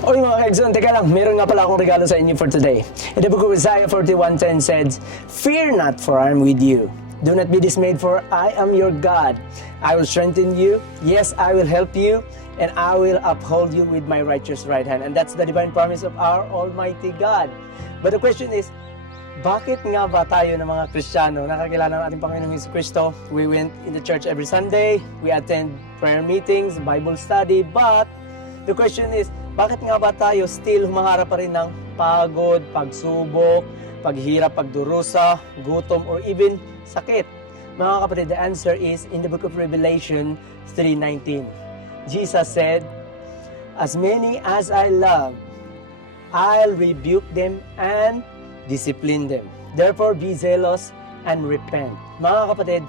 Oy mga kaigsoon, teka lang, meron nga pala akong regalo sa inyo for today. In the book of Isaiah 41:10 says, "Fear not, for I am with you. Do not be dismayed, for I am your God. I will strengthen you. Yes, I will help you, and I will uphold you with my righteous right hand." And that's the divine promise of our Almighty God. But the question is, bakit nga ba tayo ng mga Kristiyano nakakilala ng ating Panginoong Jesucristo? We went in the church every Sunday, we attend prayer meetings, Bible study, but the question is, bakit nga ba tayo still humaharap pa rin ng pagod, pagsubok, paghirap, pagdurusa, gutom, or even sakit? Mga kapatid, the answer is in the book of Revelation 3:19. Jesus said, "As many as I love, I'll rebuke them and discipline them. Therefore, be zealous and repent." Mga kapatid,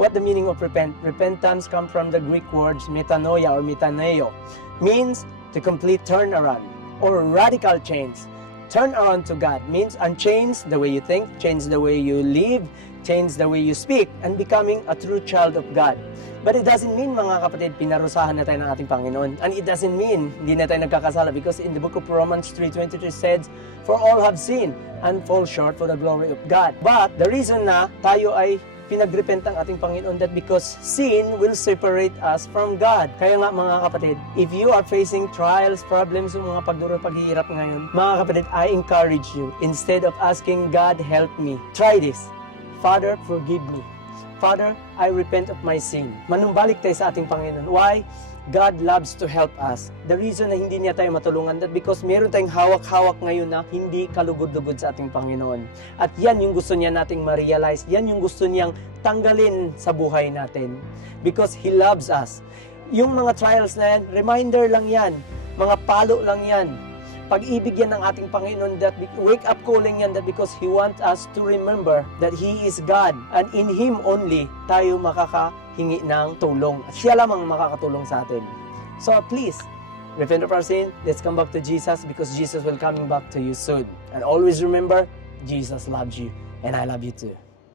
what the meaning of repent? Repentance comes from the Greek words metanoia or metaneo, means to complete turnaround or radical change. Turn around to God means unchange the way you think, change the way you live, change the way you speak, and becoming a true child of God. But it doesn't mean, mga kapatid, pinarusahan na tayo ng ating Panginoon. And it doesn't mean hindi na tayo nagkakasala, because in the book of Romans 3:23 says, "For all have sinned and fall short for the glory of God." But the reason na tayo ay pinagrepent ang ating Panginoon, that because sin will separate us from God. Kaya nga mga kapatid, if you are facing trials, problems, o mga pagduro, paghihirap ngayon, mga kapatid, I encourage you, instead of asking God, help me, try this. Father, forgive me. Father, I repent of my sin. Manumbalik tayo sa ating Panginoon. Why? God loves to help us. The reason na hindi niya tayo matulungan, that because meron tayong hawak-hawak ngayon na hindi kalugod-lugod sa ating Panginoon. At yan yung gusto niya nating ma-realize. Yan yung gusto niyang tanggalin sa buhay natin. Because He loves us. Yung mga trials na yan, reminder lang yan. Mga palo lang yan. Pag-ibig yan ng ating Panginoon, that wake-up calling yan, that because He wants us to remember that He is God, and in Him only tayo makakahingi ng tulong. At Siya lamang makakatulong sa atin. So please, repent of our sin, let's come back to Jesus, because Jesus will coming back to you soon. And always remember, Jesus loves you, and I love you too.